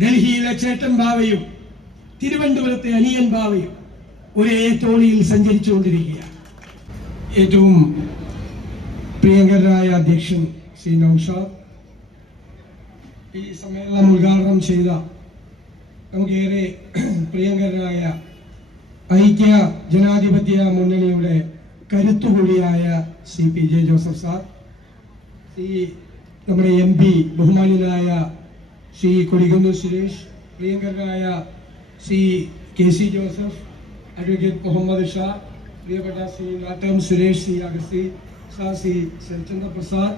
ഡൽഹിയിലെ ചേട്ടൻ ബാവയും തിരുവനന്തപുരത്തെ അനിയൻ ബാവയും ഒരേ തോണിയിൽ സഞ്ചരിച്ചുകൊണ്ടിരിക്കുകയാണ്. ഏറ്റവും പ്രിയങ്കരായ അധ്യക്ഷൻ ശ്രീ നൗഷാദ്, ഈ സമ്മേളനം ഉദ്ഘാടനം ചെയ്ത നമുക്കേറെ പ്രിയങ്കരായ ഐക്യ ജനാധിപത്യ മുന്നണിയുടെ കരുത്തുകൂടിയായ ശ്രീ PJ ജോസഫ് സാർ, ശ്രീ നമ്മുടെ MP ബഹുമാന്യനായ ശ്രീ കൊടികുന്നൂർ സുരേഷ്, പ്രിയങ്കരായ ശ്രീ KC ജോസഫ്, അഡ്വക്കേറ്റ് മുഹമ്മദ് ഷാ, പ്രിയപ്പെട്ട ശ്രീ നാട്ടം സുരേഷ്, ശ്രീ അഗസ്തി ഷാ, ശ്രീ ശരചന്ദ്ര പ്രസാദ്,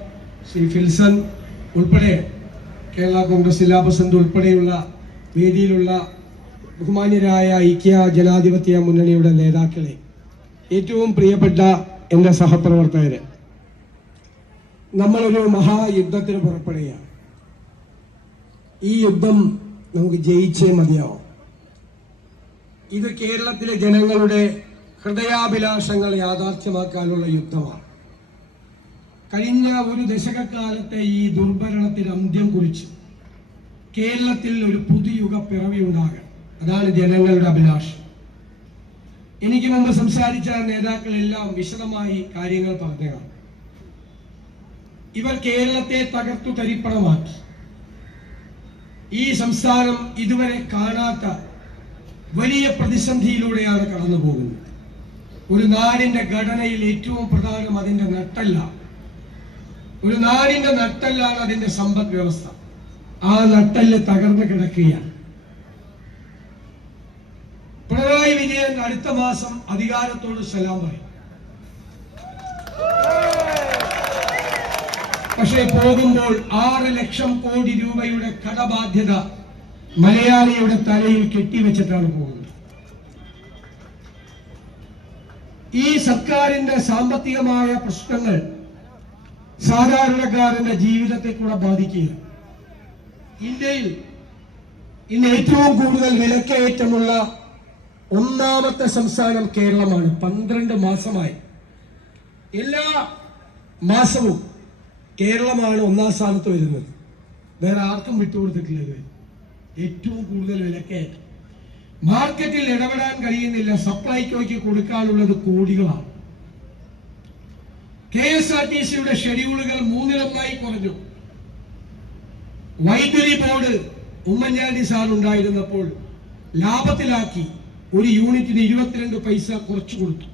ശ്രീ ഫിൽസൺ ഉൾപ്പെടെ കേരള കോൺഗ്രസ് ജില്ലാ പ്രസിഡന്റ് ഉൾപ്പെടെയുള്ള വേദിയിലുള്ള ബഹുമാന്യരായ ഐക്യ ജനാധിപത്യ മുന്നണിയുടെ നേതാക്കളെ, ഏറ്റവും പ്രിയപ്പെട്ട എൻ്റെ സഹപ്രവർത്തകരെ, നമ്മളൊരു മഹായുദ്ധത്തിന് പുറപ്പെടുകയാണ്. ഈ യുദ്ധം നമുക്ക് ജയിച്ചേ മതിയാവും. ഇത് കേരളത്തിലെ ജനങ്ങളുടെ ഹൃദയാഭിലാഷങ്ങൾ യാഥാർത്ഥ്യമാക്കാനുള്ള യുദ്ധമാണ്. കഴിഞ്ഞ ഒരു ദശകക്കാലത്തെ ഈ ദുർഭരണത്തിന് അന്ത്യം കുറിച്ച് കേരളത്തിൽ ഒരു പുതുയുഗ പിറവി ഉണ്ടാകണം. അതാണ് ജനങ്ങളുടെ അഭിലാഷം. എനിക്ക് മുമ്പ് സംസാരിച്ച നേതാക്കളെല്ലാം വിശദമായി കാര്യങ്ങൾ പറഞ്ഞതാണ്. ഇവർ കേരളത്തെ തകർത്തു തരിപ്പണമാക്കി. ഈ സംസ്ഥാനം ഇതുവരെ കാണാത്ത വലിയ പ്രതിസന്ധിയിലൂടെയാണ് കടന്നു പോകുന്നത്. ഒരു നാടിന്റെ ഘടനയിൽ ഏറ്റവും പ്രധാനം അതിന്റെ നട്ടല്ല. ഒരു നാടിന്റെ നട്ടല്ലാണ് അതിന്റെ സമ്പദ് വ്യവസ്ഥ. ആ നട്ടല് തകർന്നു കിടക്കുകയാണ്. പിണറായി വിജയൻ അടുത്ത മാസം അധികാരത്തോട് സലാം പറയും. പക്ഷേ പോകുമ്പോൾ 6 ലക്ഷം കോടി രൂപയുടെ കടബാധ്യത മലയാളിയുടെ തലയിൽ കെട്ടിവെച്ചിട്ടാണ് പോകുന്നത്. ഈ സർക്കാരിന്റെ സാമ്പത്തികമായ പ്രശ്നങ്ങൾ സാധാരണക്കാരന്റെ ജീവിതത്തെ കൂടെ ബാധിക്കുക. ഇന്ത്യയിൽ ഇന്ന് ഏറ്റവും കൂടുതൽ വിലക്കയറ്റമുള്ള ഒന്നാമത്തെ സംസ്ഥാനം കേരളമാണ്. 12 മാസമായി എല്ലാ മാസവും കേരളമാണ് ഒന്നാം സ്ഥാനത്ത് വരുന്നത്. വേറെ ആർക്കും വിട്ടുകൊടുത്തിട്ടില്ല. ഏറ്റവും കൂടുതൽ വിലക്കയറ്റം. മാർക്കറ്റിൽ ഇടപെടാൻ കഴിയുന്നില്ല. സപ്ലൈകോയ്ക്ക് കൊടുക്കാനുള്ളത് കോടികളാണ്. KSRTCയുടെ ഷെഡ്യൂളുകൾ 3-1 കുറഞ്ഞു. വൈദ്യുതി ബോർഡ് ഉമ്മൻചാണ്ടി സാർ ഉണ്ടായിരുന്നപ്പോൾ ലാഭത്തിലാക്കി. ഒരു യൂണിറ്റിന് 22 പൈസ കുറച്ചു കൊടുത്തു.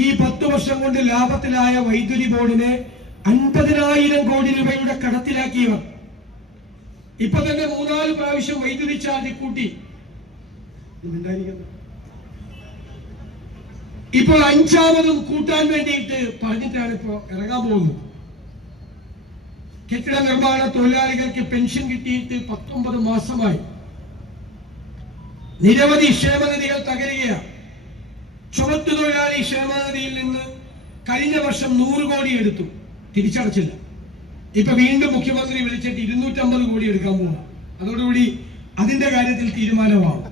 ഈ 10 വർഷം കൊണ്ട് ലാഭത്തിലായ വൈദ്യുതി ബോർഡിനെ 50,000 കോടി രൂപയുടെ കടത്തിലാക്കിയവർ ഇപ്പൊ തന്നെ 3-4 പ്രാവശ്യം വൈദ്യുതി ചാർജ് കൂട്ടി. ഇപ്പോൾ 5ാമതും കൂട്ടാൻ വേണ്ടിയിട്ട് പറഞ്ഞിട്ടാണ് ഇപ്പോ ഇറങ്ങാൻ പോകുന്നത്. കെട്ടിട നിർമ്മാണ തൊഴിലാളികൾക്ക് പെൻഷൻ കിട്ടിയിട്ട് 19 മാസമായി. നിരവധി ക്ഷേമനിധികൾ തകരുകയാണ്. ചുമട്ടു തൊഴിലാളി ക്ഷേമനിധിയിൽ നിന്ന് കഴിഞ്ഞ വർഷം 100 കോടി എടുത്തു, തിരിച്ചടച്ചില്ല. ഇപ്പൊ വീണ്ടും മുഖ്യമന്ത്രി വിളിച്ചിട്ട് 250 കോടി എടുക്കാൻ പോവാം. അതോടുകൂടി അതിന്റെ കാര്യത്തിൽ തീരുമാനമാവും.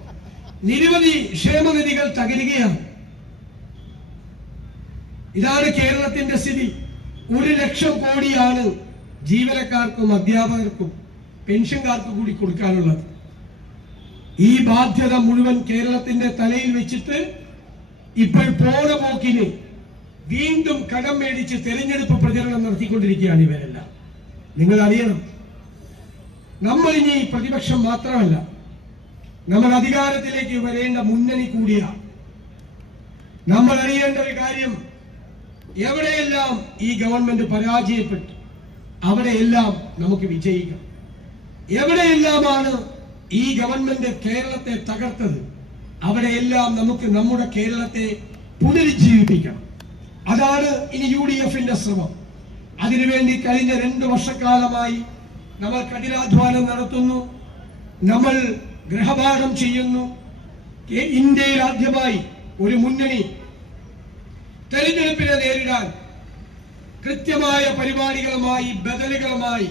നിരവധി ക്ഷേമനിധികൾ തകരുകയാണ്. ഇതാണ് കേരളത്തിന്റെ സ്ഥിതി. 1 ലക്ഷം കോടിയാണ് ജീവനക്കാർക്കും അധ്യാപകർക്കും പെൻഷൻകാർക്കും കൂടി കൊടുക്കാനുള്ളത്. ഈ ബാധ്യത മുഴുവൻ കേരളത്തിന്റെ തലയിൽ വെച്ചിട്ട് ഇപ്പോൾ പോണ പോക്കിന് വീണ്ടും കടം മേടിച്ച് തെരഞ്ഞെടുപ്പ് പ്രചരണം നടത്തിക്കൊണ്ടിരിക്കുകയാണ് ഇവരെല്ലാം. നിങ്ങൾ അറിയണം, നമ്മൾ ഇനി പ്രതിപക്ഷം മാത്രമല്ല, നമ്മൾ അധികാരത്തിലേക്ക് വരേണ്ട മുന്നണി കൂടിയാണ്. നമ്മൾ അറിയേണ്ട ഒരു കാര്യം, എവിടെയെല്ലാം ഈ ഗവൺമെന്റ് പരാജയപ്പെട്ടു അവിടെയെല്ലാം നമുക്ക് വിജയിക്കാം. എവിടെയെല്ലാമാണ് ഈ ഗവൺമെന്റ് കേരളത്തെ തകർത്തത് അവിടെയെല്ലാം നമുക്ക് നമ്മുടെ കേരളത്തെ പുനരുജ്ജീവിപ്പിക്കണം. അതാണ് ഇനി UDFന്റെ ശ്രമം. അതിനുവേണ്ടി കഴിഞ്ഞ 2 വർഷക്കാലമായി നമ്മൾ കഠിനാധ്വാനം നടത്തുന്നു. നമ്മൾ ഗ്രഹപാഠം ചെയ്യുന്നു. ഇന്ത്യയിൽ ആദ്യമായി ഒരു മുന്നണി തെരഞ്ഞെടുപ്പിനെ നേരിടാൻ കൃത്യമായ പരിപാടികളുമായി ബദലുകളുമായി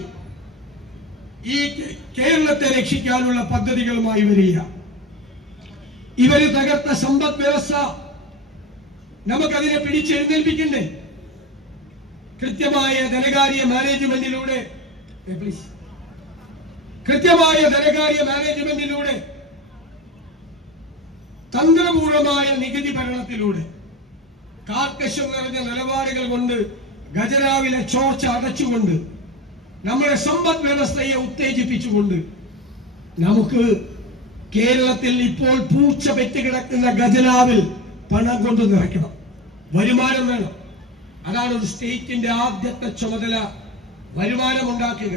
ഈ കേരളത്തെ രക്ഷിക്കാനുള്ള പദ്ധതികളുമായി വരിക. ഇവര് തകർത്ത സമ്പദ് വ്യവസ്ഥ നമുക്കതിനെ പിടിച്ചെഴുന്നേൽപ്പിക്കണ്ടേ? കൃത്യമായ ധനകാര്യ മാനേജ്മെന്റിലൂടെ കൃത്യമായ ധനകാര്യ മാനേജ്മെന്റിലൂടെ, തന്ത്രപൂർവമായ നികുതി ഭരണത്തിലൂടെ, കാർക്കശ്യം നിറഞ്ഞ നിലപാടുകൾ കൊണ്ട്, ഖജനാവിലെ ചോർച്ച അടച്ചുകൊണ്ട്, നമ്മുടെ സമ്പദ് വ്യവസ്ഥയെ ഉത്തേജിപ്പിച്ചുകൊണ്ട് നമുക്ക് കേരളത്തിൽ ഇപ്പോൾ പൂച്ച പെറ്റുകിടക്കുന്ന ഖജനാവിൽ പണം കൊണ്ട് നിറയ്ക്കണം. വരുമാനം വേണം. അതാണ് ഒരു സ്റ്റേറ്റിന്റെ ആദ്യത്തെ ചുമതല, വരുമാനമുണ്ടാക്കുക.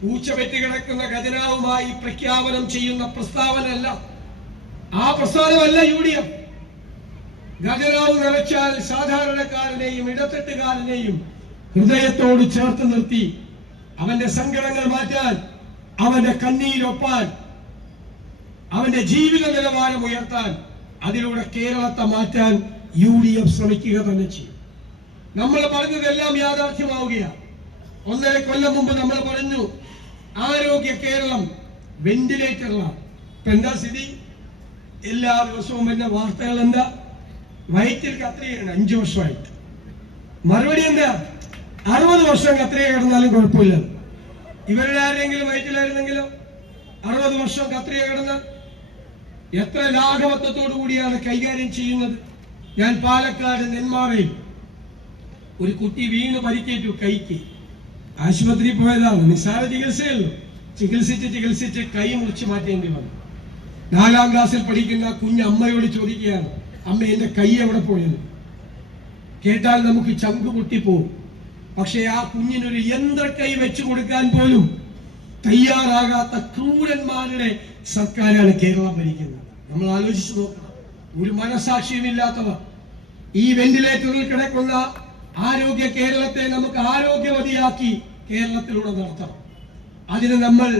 പൂച്ച പെറ്റുകിടക്കുന്ന ഖജനാവുമായി പ്രഖ്യാപനം ചെയ്യുന്ന പ്രസ്താവനയല്ല, ആ പ്രസ്ഥാനമല്ല UDF. ഖജനാവ് നിറച്ചാൽ സാധാരണക്കാരനെയും ഇടത്തട്ടുകാരനെയും ഹൃദയത്തോട് ചേർത്ത് നിർത്തി അവന്റെ സങ്കടങ്ങൾ മാറ്റാൻ, അവന്റെ കണ്ണീരൊപ്പാൻ, അവന്റെ ജീവിത നിലവാരം ഉയർത്താൻ, അതിലൂടെ കേരളത്തെ മാറ്റാൻ UDF ശ്രമിക്കുക തന്നെ ചെയ്യും. നമ്മൾ പറഞ്ഞതെല്ലാം യാഥാർത്ഥ്യമാവുകയാണ്. 1.5 കൊല്ലം മുമ്പ് നമ്മൾ പറഞ്ഞു ആരോഗ്യ കേരളം വെന്റിലേറ്ററിലാണ്. ഇപ്പൊ എന്താ സ്ഥിതി? എല്ലാ ദിവസവും എന്റെ വാർത്തകൾ എന്താ? വയറ്റിൽ കത്രികയാണ് 5 വർഷമായിട്ട്. മറുപടി എന്താ? 60 വർഷം കത്രിക കിടന്നാലും കുഴപ്പമില്ല. ഇവരുടെ ആരെങ്കിലും വയറ്റിലായിരുന്നെങ്കിലോ 60 വർഷം കത്രിക കിടന്നാൽ എത്ര ലാഘവത്വത്തോടു കൂടിയാണ് കൈകാര്യം ചെയ്യുന്നത്. ഞാൻ പാലക്കാട് നെന്മാറയിൽ ഒരു കുട്ടി വീണ് പരിക്കേറ്റു കൈക്ക്. ആശുപത്രിയിൽ പോയതാണ്, നിസ്സാര ചികിത്സയല്ലോ. ചികിത്സിച്ച് കൈ മുറിച്ച് മാറ്റേണ്ടി വന്നു. 4ാം ക്ലാസ്സിൽ പഠിക്കുന്ന കുഞ്ഞ് അമ്മയോട് ചോദിക്കുകയാണ്, അമ്മ എന്റെ കൈ എവിടെ പോയെന്ന്. കേട്ടാൽ നമുക്ക് ചങ്ക് പൊട്ടിപ്പോവും. പക്ഷെ ആ കുഞ്ഞിനൊരു യന്ത്രക്കൈ വെച്ചു കൊടുക്കാൻ പോലും തയ്യാറാകാത്ത ക്രൂരന്മാരുടെ സർക്കാരാണ് കേരളം ഭരിക്കുന്നത്. നമ്മൾ ആലോചിച്ചു നോക്കണം. ഒരു മനസാക്ഷിയുമില്ലാത്തവർ ഈ വെന്റിലേറ്ററിൽ കിടക്കുന്ന ആരോഗ്യ കേരളത്തെ നമുക്ക് ആരോഗ്യവതിയാക്കി കേരളത്തിലൂടെ നടത്തണം. അതിന് നമ്മൾ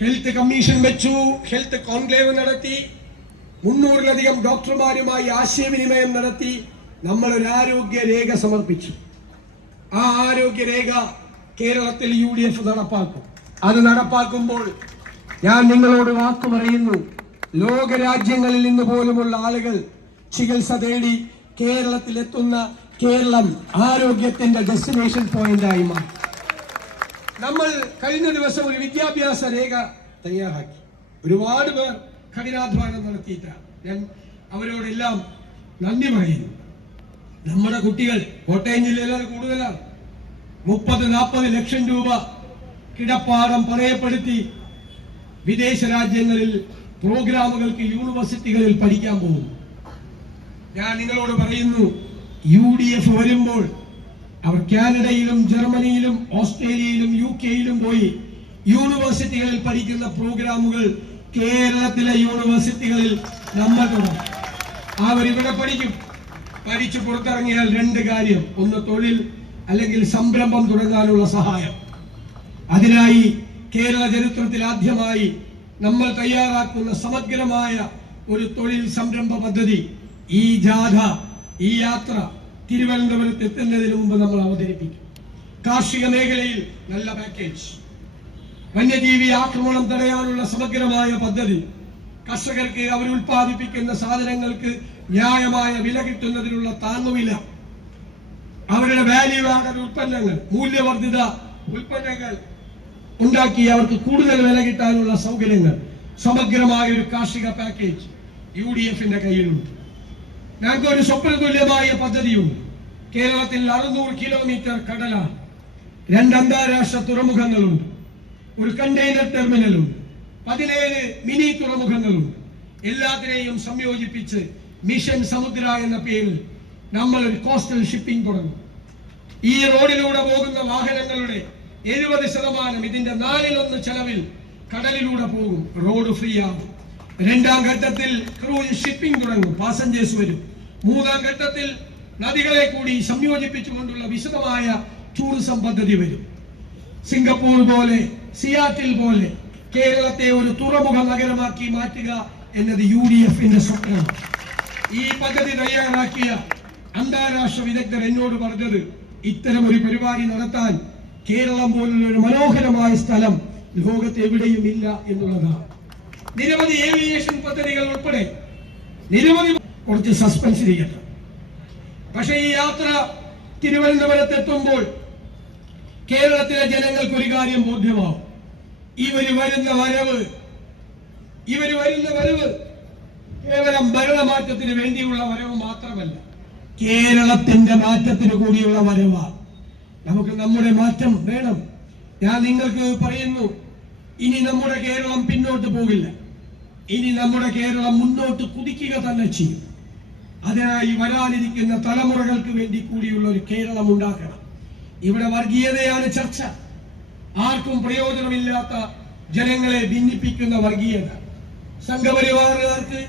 ഹെൽത്ത് കമ്മീഷൻ വെച്ചു, ഹെൽത്ത് കോൺക്ലേവ് നടത്തി, 300-ലധികം ഡോക്ടർമാരുമായി ആശയവിനിമയം നടത്തി നമ്മൾ ഒരു ആരോഗ്യ രേഖ സമർപ്പിച്ചു. ആ ആരോഗ്യ രേഖ കേരളത്തിൽ UDF നടപ്പാക്കും. അത് നടപ്പാക്കുമ്പോൾ ഞാൻ നിങ്ങളോട് വാക്കു പറയുന്നു, ലോകരാജ്യങ്ങളിൽ നിന്ന് പോലുമുള്ള ആളുകൾ ചികിത്സ തേടി കേരളത്തിലെത്തുന്ന കേരളം ആരോഗ്യത്തിന്റെ ഡെസ്റ്റിനേഷൻ പോയിന്റായി മാറി. നമ്മൾ കഴിഞ്ഞ ദിവസം ഒരു വിദ്യാഭ്യാസ രേഖ തയ്യാറാക്കി. ഒരുപാട് പേർ കഠിനാധ്വാനം നടത്തിയിട്ടാണ്. ഞാൻ അവരോടെല്ലാം നന്ദി പറയുന്നു. നമ്മുടെ കുട്ടികൾ കോട്ടയം ജില്ലയിൽ അത് കൂടുതലാണ്. 30-40 ലക്ഷം രൂപ കിടപ്പാടം പറയപ്പെടുത്തി വിദേശ രാജ്യങ്ങളിൽ പ്രോഗ്രാമുകൾക്ക് യൂണിവേഴ്സിറ്റികളിൽ പഠിക്കാൻ പോകുന്നു. ഞാൻ നിങ്ങളോട് പറയുന്നു, UDF വരുമ്പോൾ അവർ കാനഡയിലും ജർമ്മനിയിലും ഓസ്ട്രേലിയയിലും UK-യിലും പോയി യൂണിവേഴ്സിറ്റികളിൽ പഠിക്കുന്ന പ്രോഗ്രാമുകൾ കേരളത്തിലെ യൂണിവേഴ്സിറ്റികളിൽ നമ്മൾ തുടങ്ങും. അവരിവിടെ പഠിച്ചു പുറത്തിറങ്ങിയാൽ 2 കാര്യം: ഒന്ന് തൊഴിൽ, അല്ലെങ്കിൽ സംരംഭം തുടങ്ങാനുള്ള സഹായം. അതിനായി കേരള ചരിത്രത്തിൽ ആദ്യമായി നമ്മൾ തയ്യാറാക്കുന്ന സമഗ്രമായ ഒരു തൊഴിൽ സംരംഭ പദ്ധതി, ഈ ജാഥ, ഈ യാത്ര തിരുവനന്തപുരത്ത് എത്തുന്നതിന് മുമ്പ് നമ്മൾ അവതരിപ്പിക്കും. കാർഷിക മേഖലയിൽ നല്ല പാക്കേജ്, വന്യജീവി ആക്രമണം തടയാനുള്ള സമഗ്രമായ പദ്ധതി, കർഷകർക്ക് അവർ ഉൽപ്പാദിപ്പിക്കുന്ന സാധനങ്ങൾക്ക് ന്യായമായ വില കിട്ടുന്നതിനുള്ള താങ്ങുവില, അവരുടെ വാല്യൂ ആഡഡ് ഉൽപ്പന്നങ്ങൾ, മൂല്യവർദ്ധിത ഉൽപ്പന്നങ്ങൾ ഉണ്ടാക്കി അവർക്ക് കൂടുതൽ വില കിട്ടാനുള്ള സൗകര്യങ്ങൾ, സമഗ്രമായ ഒരു കാർഷിക പാക്കേജ് UDF-ന്റെ കയ്യിലുണ്ട്. ഞങ്ങൾക്ക് ഒരു സ്വപ്നതുല്യമായ പദ്ധതിയുണ്ട്. കേരളത്തിൽ 600 കിലോമീറ്റർ കടലാണ്, 2 അന്താരാഷ്ട്ര തുറമുഖങ്ങളുണ്ട്, ഒരു കണ്ടെയ്നർ ടെർമിനലുണ്ട്, 17 മിനി തുറമുഖങ്ങളുണ്ട്. എല്ലാത്തിനെയും സംയോജിപ്പിച്ച് മിഷൻ സമുദ്ര എന്ന പേരിൽ നമ്മൾ ഒരു കോസ്റ്റൽ ഷിപ്പിംഗ് തുടങ്ങും. ഈ റോഡിലൂടെ പോകുന്ന വാഹനങ്ങളുടെ 70% ഇതിന്റെ 4/1 ചെലവിൽ കടലിലൂടെ പോകും. റോഡ് ഫ്രീ ആകും. 2ാം ഘട്ടത്തിൽ ക്രൂസ് ഷിപ്പിംഗ് തുടങ്ങും, പാസഞ്ചേഴ്സ് വരും. 3ാം ഘട്ടത്തിൽ നദികളെ കൂടി സംയോജിപ്പിച്ചുകൊണ്ടുള്ള വിശദമായ ടൂറിസം പദ്ധതി വരും. സിംഗപ്പൂർ പോലെ, സിയാറ്റിൽ പോലെ കേരളത്തെ ഒരു തുറമുഖ നഗരമാക്കി മാറ്റുക എന്നത് UDF-ന്റെ സ്വപ്നമാണ്. ഈ പദ്ധതി തയ്യാറാക്കിയ അന്താരാഷ്ട്ര വിദഗ്ധർ എന്നോട് പറഞ്ഞത്, ഇത്തരം ഒരു പരിപാടി നടത്താൻ കേരളം പോലുള്ള ഒരു മനോഹരമായ സ്ഥലം ലോകത്ത് എവിടെയും ഇല്ല എന്നുള്ളതാണ്. നിരവധി ഏവിയേഷൻ പദ്ധതികൾ ഉൾപ്പെടെ നിരവധി, കുറച്ച് സസ്പെൻസ് ഇരിക്കട്ടെ. പക്ഷേ ഈ യാത്ര തിരുവനന്തപുരത്ത് എത്തുമ്പോൾ കേരളത്തിലെ ജനങ്ങൾക്ക് ഒരു കാര്യം ബോധ്യമാവും. ഇവര് വരുന്ന വരവ് കേവലം ഭരണമാറ്റത്തിന് വേണ്ടിയുള്ള വരവ് മാത്രമല്ല, കേരളത്തിന്റെ മാറ്റത്തിന് കൂടിയുള്ള വരവാണ്. നമുക്ക് നമ്മുടെ മാറ്റം വേണം. ഞാൻ നിങ്ങൾക്ക് പറയുന്നു, ഇനി നമ്മുടെ കേരളം പിന്നോട്ട് പോകില്ല. ഇനി നമ്മുടെ കേരളം മുന്നോട്ട് കുതിക്കുക തന്നെ ചെയ്യും. അതിനായി വരാനിരിക്കുന്ന തലമുറകൾക്ക് വേണ്ടി കൂടിയുള്ള ഒരു കേരളം ഉണ്ടാക്കണം. ഇവിടെ വർഗീയതയാണ് ചർച്ച. ആർക്കും പ്രയോജനമില്ലാത്ത ജനങ്ങളെ ഭിന്നിപ്പിക്കുന്ന വർഗീയത. സംഘപരിവാറുകാർക്ക്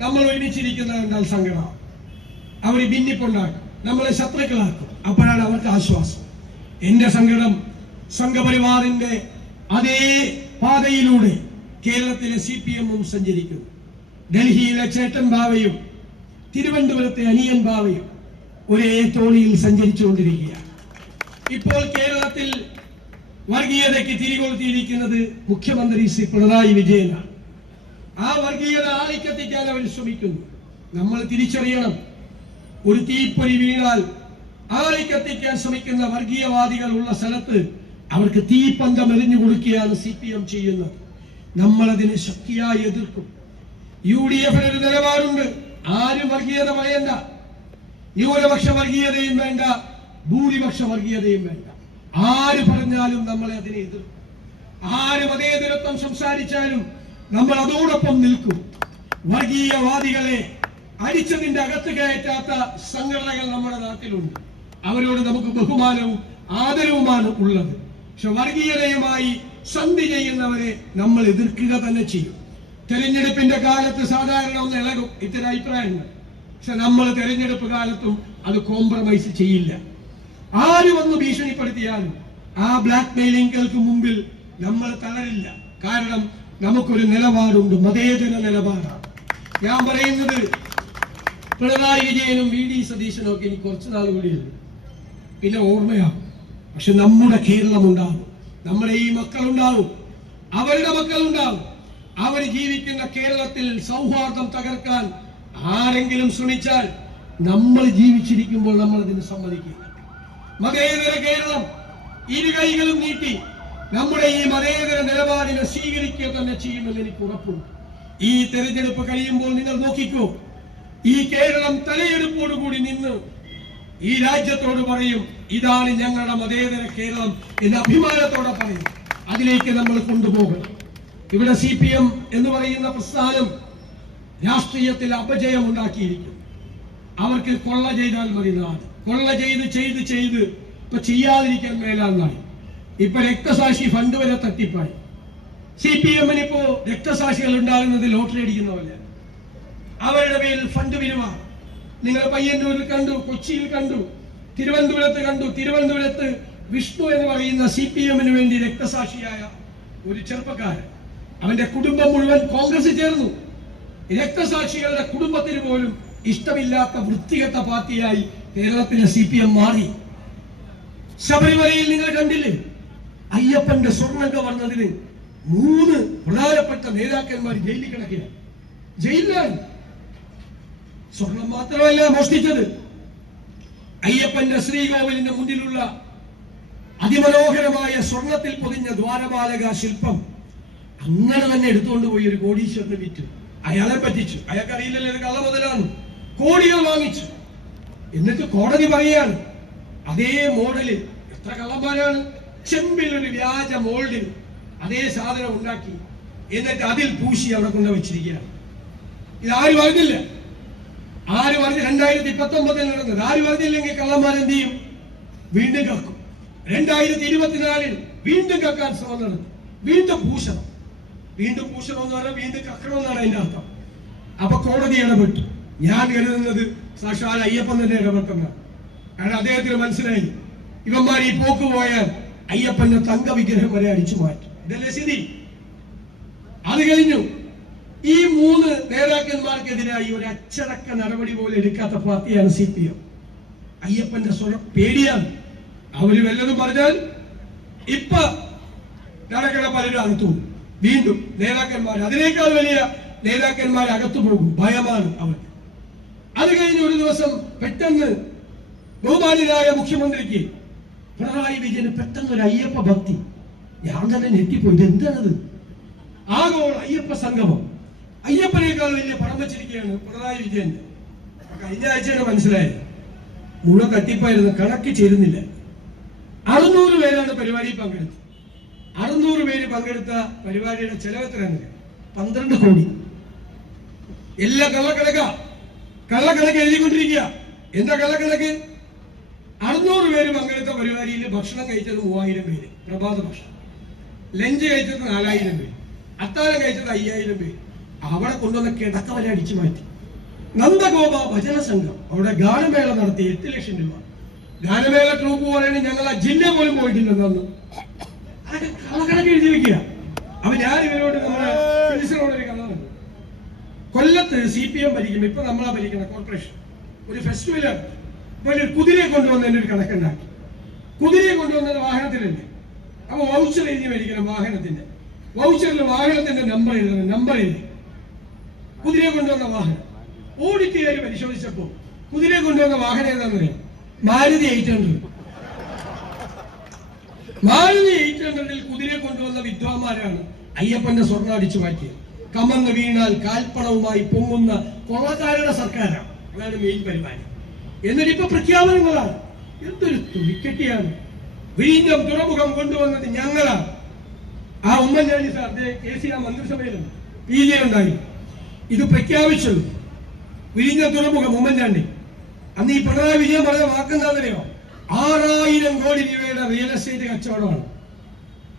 നമ്മൾ ഒരുമിച്ചിരിക്കുന്നത് കണ്ടാൽ സങ്കടം. അവർ ഭിന്നിപ്പുണ്ടാക്കും, നമ്മളെ ശത്രുക്കളാക്കും. അപ്പോഴാണ് അവർക്ക് ആശ്വാസം. എന്റെ സങ്കടം സംഘപരിവാറിന്റെ അതേ പാതയിലൂടെ കേരളത്തിലെ CPM-ഉം സഞ്ചരിക്കുന്നു. ഡൽഹിയിലെ ചേട്ടൻ ബാവയും തിരുവനന്തപുരത്തെ അനിയൻ ബാവയും ഒരേ തോണിയിൽ സഞ്ചരിച്ചുകൊണ്ടിരിക്കുകയാണ്. ഇപ്പോൾ കേരളത്തിൽ വർഗീയതയ്ക്ക് തിരികൊളുത്തിയിരിക്കുന്നത് മുഖ്യമന്ത്രി ശ്രീ പിണറായി വിജയനാണ്. ആ വർഗീയത ആളിക്കത്തിക്കാൻ അവർ ശ്രമിക്കുന്നു. നമ്മൾ തിരിച്ചറിയണം, ഒരു തീപ്പൊരി വീണാൽ ആളിക്കത്തിക്കാൻ ശ്രമിക്കുന്ന വർഗീയവാദികൾ ഉള്ള സ്ഥലത്ത് അവർക്ക് തീപ്പന്തം എറിഞ്ഞു കൊടുക്കുകയാണ് CPM ചെയ്യുന്നത്. നമ്മളതിനെ ശക്തിയായി എതിർക്കും. UDF-ന് ഒരു നിലപാടുണ്ട്. ആരും വർഗീയത പറയണ്ട. ന്യൂനപക്ഷ വർഗീയതയും വേണ്ട, ഭൂരിപക്ഷ വർഗീയതയും വേണ്ട. ആര് പറഞ്ഞാലും നമ്മളെ അതിനെ എതിർക്കും. ആര് മതേതരത്വം സംസാരിച്ചാലും നമ്മൾ അതോടൊപ്പം നിൽക്കും. വർഗീയവാദികളെ അടിച്ചതിന്റെ അകത്ത് കയറ്റാത്ത സംഘടനകൾ നമ്മുടെ നാട്ടിലുണ്ട്. അവരോട് നമുക്ക് ബഹുമാനവും ആദരവുമാണ് ഉള്ളത്. പക്ഷെ വർഗീയതയുമായി സന്ധി ചെയ്യുന്നവരെ നമ്മൾ എതിർക്കുക തന്നെ ചെയ്യും. തെരഞ്ഞെടുപ്പിന്റെ കാലത്ത് സാധാരണ ഒന്ന് ഇളകും ഇത്തരം അഭിപ്രായങ്ങൾ. പക്ഷെ നമ്മൾ തെരഞ്ഞെടുപ്പ് കാലത്തും അത് കോംപ്രമൈസ് ചെയ്യില്ല. ആര് വന്ന് ഭീഷണിപ്പെടുത്തിയാലും ആ ബ്ലാക്ക് മെയിലിംഗുകൾക്ക് മുമ്പിൽ നമ്മൾ തളരില്ല. കാരണം നമുക്കൊരു നിലപാടുണ്ട്, മതേതര നിലപാടാണ്. ഞാൻ പറയുന്നത്, പിണറായി വിജയനും VD സതീശനും ഒക്കെ ഇനി കുറച്ചു നാൾ കൂടിയുള്ളൂ, പിന്നെ ഓർമ്മയാകും. പക്ഷെ നമ്മുടെ കേരളം ഉണ്ടാവും, നമ്മുടെ ഈ മക്കളുണ്ടാവും, അവരുടെ മക്കളുണ്ടാവും. അവർ ജീവിക്കുന്ന കേരളത്തിൽ സൗഹാർദ്ദം തകർക്കാൻ ആരെങ്കിലും ശ്രമിച്ചാൽ നമ്മൾ ജീവിച്ചിരിക്കുമ്പോൾ നമ്മൾ അതിന് സമ്മതിക്കില്ല. മതേതര കേരളം ഇരു കൈകളും നീട്ടി നമ്മുടെ ഈ മതേതര നിലപാടിനെ സ്വീകരിക്കുക തന്നെ ചെയ്യുമെന്ന് എനിക്ക് ഉറപ്പുണ്ട്. ഈ തെരഞ്ഞെടുപ്പ് കഴിയുമ്പോൾ നിങ്ങൾ നോക്കിക്കോ, ഈ കേരളം തലയെടുപ്പോടുകൂടി നിന്ന് ഈ രാജ്യത്തോട് പറയും, ഇതാണ് ഞങ്ങളുടെ മതേതര കേരളം എന്ന് അഭിമാനത്തോടെ പറയും. അതിലേക്ക് നമ്മൾ കൊണ്ടുപോകണം. ഇവിടെ CPM എന്ന് പറയുന്ന പ്രസ്ഥാനം രാഷ്ട്രീയത്തിൽ അപജയം ഉണ്ടാക്കിയിരിക്കും. അവർക്ക് കൊള്ള ചെയ്താൽ മതി നാട്. കൊള്ള ചെയ്ത് ഇപ്പൊ ചെയ്യാതിരിക്കാൻ മേലാന്നായി. ഇപ്പൊ രക്തസാക്ഷി ഫണ്ട് വരെ തട്ടിപ്പായി. CPM-ന് ഇപ്പോ രക്തസാക്ഷികൾ ഉണ്ടാകുന്നത് ലോട്ടറി അടിക്കുന്ന പോലെ. അവരുടെ പേരിൽ ഫണ്ട് പിരിവാ. നിങ്ങൾ പയ്യന്നൂരിൽ കണ്ടു, കൊച്ചിയിൽ കണ്ടു, തിരുവനന്തപുരത്ത് കണ്ടു. തിരുവനന്തപുരത്ത് വിഷ്ണു എന്ന് പറയുന്ന CPM-ന് വേണ്ടി രക്തസാക്ഷിയായ ഒരു ചെറുപ്പക്കാരൻ, അവന്റെ കുടുംബം മുഴുവൻ കോൺഗ്രസ് ചേർന്നു. രക്തസാക്ഷികളുടെ കുടുംബത്തിന് പോലും ഇഷ്ടമില്ലാത്ത വൃത്തികെട്ട പാർട്ടിയായി കേരളത്തിലെ CPM മാറി. ശബരിമലയിൽ നിങ്ങൾ കണ്ടില്ലേ, അയ്യപ്പന്റെ സ്വർണം കവർന്നതിന് 3 പ്രധാനപ്പെട്ട നേതാക്കന്മാർ ജയിലിൽ കിടക്കുകയാണ്. ജയിലിലാണ്. സ്വർണം മാത്രമല്ല മോഷ്ടിച്ചത്, അയ്യപ്പന്റെ ശ്രീകോവിലിന്റെ മുന്നിലുള്ള അതിമനോഹരമായ സ്വർണത്തിൽ പൊതിഞ്ഞ ദ്വാരപാലക ശില്പം അങ്ങനെ തന്നെ എടുത്തുകൊണ്ട് പോയി ഒരു കോടീശ്വരന് വിറ്റു. അയാളെ പറ്റിച്ചു. അയാൾക്ക് അറിയില്ലല്ലോ ഇത് കള്ള മുതലാണ്. കോടികൾ വാങ്ങിച്ചു. എന്നിട്ട് കോടതി പറയാണ്, അതേ മോഡലിൽ എത്ര കള്ളന്മാരാണ്, ചെമ്പിൽ ഒരു വ്യാജ മോൾഡിൽ അതേ സാധനം ഉണ്ടാക്കി എന്നിട്ട് അതിൽ പൂശി അവിടെ കൊണ്ട് വെച്ചിരിക്കുകയാണ്. ഇതാരും പറഞ്ഞില്ല. ആര് പറഞ്ഞു? 2019 നടന്നത്. ആര് പറഞ്ഞില്ലെങ്കിൽ കള്ളന്മാരെന്ത് ചെയ്യും? വീണ്ടും കക്കും. 2024 വീണ്ടും കക്കാൻ ശ്രമം നടന്നു. വീണ്ടും പൂശണം എന്ന് പറഞ്ഞാൽ വീണ്ടും കക്കണമെന്നാണ് അതിന്റെ അർത്ഥം. അപ്പൊ കോടതി ഇടപെട്ടു. ഞാൻ കരുതുന്നത് സാക്ഷാൽ അയ്യപ്പൻ തന്നെ ഇടപെട്ടെന്നാണ്. കാരണം അദ്ദേഹത്തിന് മനസ്സിലായി, ഇവന്മാർ ഈ പോക്ക് പോയാൽ അയ്യപ്പന്റെ തങ്ക വിഗ്രഹം വരെ അടിച്ചു മാറ്റും. ഇതല്ലേ സ്ഥിതി. അത് കഴിഞ്ഞു. ഈ 3 നേതാക്കന്മാർക്കെതിരായി ഒരു അച്ചടക്ക നടപടി പോലും എടുക്കാത്ത പാർട്ടിയാണ് CPM. അയ്യപ്പന്റെ സ്വരം പേടിയാണ്. അവര് വല്ലതും പറഞ്ഞാൽ ഇപ്പൊ നടക്കണ പലരും അകത്തു പോകും. വീണ്ടും നേതാക്കന്മാർ, അതിനേക്കാൾ വലിയ നേതാക്കന്മാർ അകത്തു പോകും. ഭയമാണ് അവർക്ക്. അത് കഴിഞ്ഞ് ഒരു ദിവസം പെട്ടെന്ന് ബഹുമാന്യനായ മുഖ്യമന്ത്രിക്ക് പിണറായി വിജയന് പെട്ടെന്ന് ഒരു അയ്യപ്പ ഭക്തി. ഞാൻ തന്നെ ഞെട്ടിപ്പോയി, എന്താണത്? ആഗോള അയ്യപ്പ സംഗമം, അയ്യപ്പനേക്കാൾ വലിയ പണം വെച്ചിരിക്കുകയാണ് പിണറായി വിജയന്റെ. കഴിഞ്ഞ ആഴ്ചയാണ് മനസ്സിലായത്, മുഴുവൻ തട്ടിപ്പായിരുന്നു, കണക്ക് ചേരുന്നില്ല. 600 പേരാണ് പരിപാടിയിൽ പങ്കെടുത്തത്. 600 പേര് പങ്കെടുത്ത പരിപാടിയുടെ ചെലവ് എത്രയാണ്? 12 കോടി. എല്ലാ കള്ളക്കണക്ക് എഴുതിക്കൊണ്ടിരിക്കുക. എന്താ കള്ളക്കണക്ക്? 600 പേര് പങ്കെടുത്ത പരിപാടിയിൽ ഭക്ഷണം കഴിച്ചത് 3000 പേര്, പ്രഭാത ഭക്ഷണം. ലഞ്ച് കഴിച്ചത് 4000 പേര്, അത്താഴം കഴിച്ചത് 5000 പേര്. അവിടെ കൊണ്ടുവന്ന കിടക്ക വരെ അടിച്ചു മാറ്റി. നന്ദഗോപ ഭജന സംഘം അവിടെ ഗാനമേള നടത്തി 8 ലക്ഷം രൂപ. ഗാനമേള ട്രൂപ്പ് പറയുന്നത് ഞങ്ങൾ ആ ജില്ല പോലും പോയിട്ടില്ലെന്നു. അതൊക്കെ കള്ളക്കണക്ക് എഴുതി വെക്കുക. അപ്പൊ ഞാൻ ഇവരോട് നമ്മുടെ മിനിസ്റ്ററോടൊരു കഥ പറഞ്ഞു. കൊല്ലത്ത് CPM ഭരിക്കും, ഇപ്പൊ നമ്മളാ ഭരിക്കുന്ന കോർപ്പറേഷൻ. ഒരു ഫെസ്റ്റിവലാണ്, അപ്പൊ ഒരു കുതിരയെ കൊണ്ടുവന്നതിന്റെ ഒരു കണക്കുണ്ടാക്കി. കുതിരയെ കൊണ്ടുവന്നത് വാഹനത്തിലല്ലേ, അപ്പൊ വൗച്ചർ എഴുതി മേടിക്കണം. വാഹനത്തിന്റെ വൗച്ചറിൽ വാഹനത്തിന്റെ നമ്പർ എഴുതണം. നമ്പർ എഴുതി കുതിരയെ കൊണ്ടുവന്ന വാഹനം ഓഡിറ്റുകാർ പരിശോധിച്ചപ്പോ കുതിരയെ കൊണ്ടുവന്ന വാഹനം ഏതാണെന്നറിയാം? മാരുതി 800. മാരുതി 800ൽ കുതിരയെ കൊണ്ടുവന്ന വിദ്വാന്മാരാണ് അയ്യപ്പന്റെ സ്വർണ്ണം അടിച്ചു മാറ്റിയത്. കമന്ന് വീണാൽ കാൽപ്പണവുമായി പൊങ്ങുന്ന കൊള്ളക്കാരുടെ സർക്കാരാണ്. അതാണ് മെയിൻ പരിപാടി. എന്നിട്ട് ഇപ്പൊ പ്രഖ്യാപനങ്ങളാണ്. എന്തൊരു തുണിക്കെട്ടിയാണ്. വിഴിഞ്ഞം തുറമുഖം കൊണ്ടുവന്നത് ഞങ്ങളാണ്. ആ ഉമ്മൻചാണ്ടി സാർ KCR മന്ത്രിസഭയിലുണ്ട്, PG ഉണ്ടായി. ഇത് പ്രഖ്യാപിച്ചത് വിഴിഞ്ഞം തുറമുഖം ഉമ്മൻചാണ്ടി. അന്ന് ഈ പിണറായി വിജയൻ പറഞ്ഞ വാക്കെന്താണെന്നറിയോ? 6000 കോടി രൂപയുടെ റിയൽ എസ്റ്റേറ്റ് കച്ചവടമാണ്.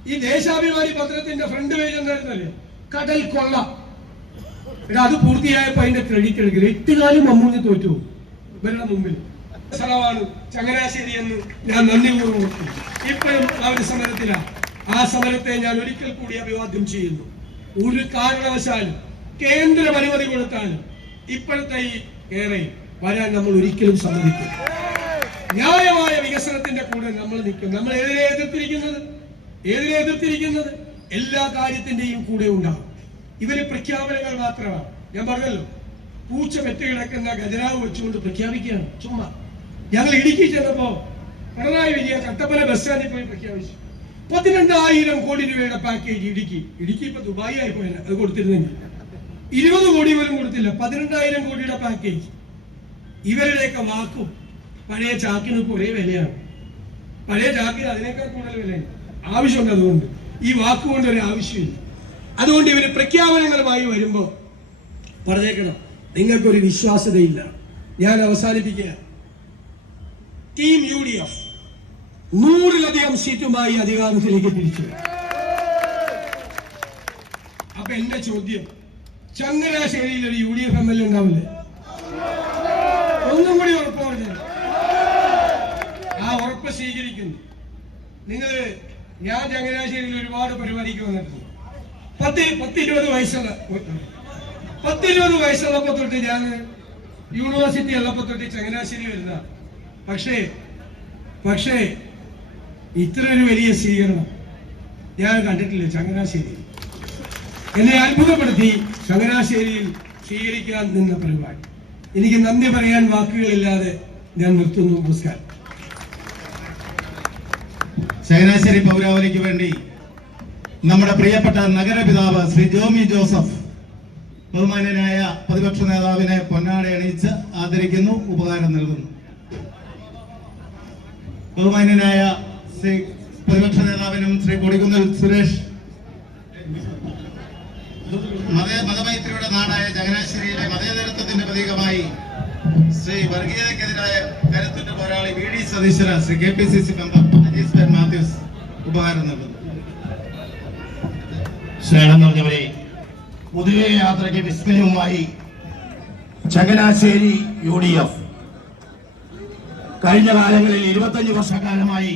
ഈ ദേശാഭിമാനി പത്രത്തിന്റെ ഫ്രണ്ട് പേജ് എന്തായിരുന്നല്ലേ? കടൽ കൊള്ള. അത് പൂർത്തിയായപ്പോ അതിന്റെ ക്രെഡിറ്റ് എടുക്കുക. 8 കാലം മമ്മൂഞ്ഞ് തോറ്റു ഇവരുടെ മുമ്പിൽ. സ്ഥലമാണ് ചങ്ങനാശ്ശേരി എന്ന് ഞാൻ നന്ദിപൂർവ്വം ഓർത്തു. ഇപ്പോഴും ആ ഒരു സമരത്തിലാണ്. ആ സമരത്തെ ഞാൻ ഒരിക്കൽ കൂടി അഭിവാദ്യം ചെയ്യുന്നു. ഒരു കാരണവശാലും കേന്ദ്രം അനുമതി കൊടുത്താലും ഇപ്പോഴത്തെ ഈ ഏറെ വരാൻ നമ്മൾ ഒരിക്കലും സമ്മതിക്കും. ന്യായമായ വികസനത്തിന്റെ കൂടെ നമ്മൾ നിൽക്കും. നമ്മൾ ഏതിനെ എതിർത്തിരിക്കുന്നത് എല്ലാ കാര്യത്തിന്റെയും കൂടെ ഉണ്ടാകും. ഇവര് പ്രഖ്യാപനങ്ങൾ മാത്രമാണ്. ഞാൻ പറഞ്ഞല്ലോ, പൂച്ച പെറ്റ് കിടക്കുന്ന ഖജനാവ് വെച്ചുകൊണ്ട് പ്രഖ്യാപിക്കുകയാണ് ചുമ്മാ. ഞങ്ങൾ ഇടുക്കി ചെന്നപ്പോ പിണറായി വിജയൻ കട്ടപ്പന ബസ് സ്റ്റാൻഡിൽ പോയി പ്രഖ്യാപിച്ചു 12,000 കോടി രൂപയുടെ പാക്കേജ്. ഇടുക്കി ഇപ്പൊ ദുബായി ആയി പോയത്. അത് കൊടുത്തിരുന്നെങ്കിൽ 20 കോടി പോലും കൊടുത്തില്ല. 12,000 കോടിയുടെ പാക്കേജ്. ഇവരുടെയൊക്കെ വാക്കും പഴയ ചാക്കിന് ഒരേ വിലയാണ്. പഴയ ചാക്കിന് അതിനേക്കാൾ കൂടുതൽ വിലയാണ്. ആവശ്യമുണ്ട്. അതുകൊണ്ട് ഈ വാക്കുകൊണ്ട് ഒരു ആവശ്യമില്ല. അതുകൊണ്ട് ഇവര് പ്രഖ്യാപനങ്ങളുമായി വരുമ്പോ പറഞ്ഞേക്കണം, നിങ്ങൾക്കൊരു വിശ്വാസ്യതയില്ല. ഞാൻ അവസാനിപ്പിക്കുക. ടീം UDF 100-ലധികം സീറ്റുമായി അധികാരത്തിലേക്ക് തിരിച്ചു. അപ്പൊ എന്റെ ചോദ്യം, ചങ്ങനാശ്ശേരിയിൽ ഒരു UDF MLA ഉണ്ടാവില്ലേ? ഒന്നും കൂടി ഉറപ്പ് പറഞ്ഞു. ആ ഉറപ്പ് സ്വീകരിക്കുന്നു നിങ്ങൾ. ഞാൻ ചങ്ങനാശ്ശേരിയിൽ ഒരുപാട് പരിപാടിക്ക് വന്നിട്ടുണ്ട്. 10-20 വയസ്സുള്ളപ്പോ തൊട്ട് ഞാൻ യൂണിവേഴ്സിറ്റി ഉള്ളപ്പോ തൊട്ട് ചങ്ങനാശ്ശേരി വരുന്ന. പക്ഷേ ഇത്ര ഒരു വലിയ സ്വീകരണം ഞാൻ കണ്ടിട്ടില്ല ചങ്ങനാശ്ശേരി. എന്നെ അത്ഭുതപ്പെടുത്തി ചങ്ങനാശ്ശേരിയിൽ സ്വീകരിക്കാൻ നിന്ന പരിപാടി. എനിക്ക് നന്ദി പറയാൻ വാക്കുകളില്ലാതെ ഞാൻ നിർത്തുന്നു. നമസ്കാരം. ചങ്ങനാശ്ശേരി പൗരാവലിക്ക് വേണ്ടി നമ്മുടെ പ്രിയപ്പെട്ട നഗരപിതാവ് ശ്രീ ജോമി ജോസഫ് ബഹുമാന്യനായ പ്രതിപക്ഷ നേതാവിനെ പൊന്നാട അണിയിച്ച് ആദരിക്കുന്നു, ഉപകാരം നൽകുന്നു. ബഹുമാന്യനായ ശ്രീ പ്രതിപക്ഷ നേതാവിനും ശ്രീ കൊടിക്കുന്നിൽ സുരേഷ് മതമൈത്രിയുടെ നാടായ ചങ്ങനാശ്ശേരിയിലെ മതേതരത്വത്തിന്റെ പ്രതീകമായി ശ്രീ വർഗീയതയ്ക്കെതിരായ കരുത്തുറ്റ പോരാളി VD സതീശ്വര ശ്രീ KPCC മെമ്പർ അജീസ് ബെൻ മാത്യൂസ് ഉപകാരം നൽകുന്നു. സ്നേഹം നിറഞ്ഞവരെ, പുതിയ യാത്രയ്ക്ക് വിസ്മയവുമായി ചങ്ങനാശ്ശേരി UDF കഴിഞ്ഞ കാലങ്ങളിൽ 25 വർഷക്കാലമായി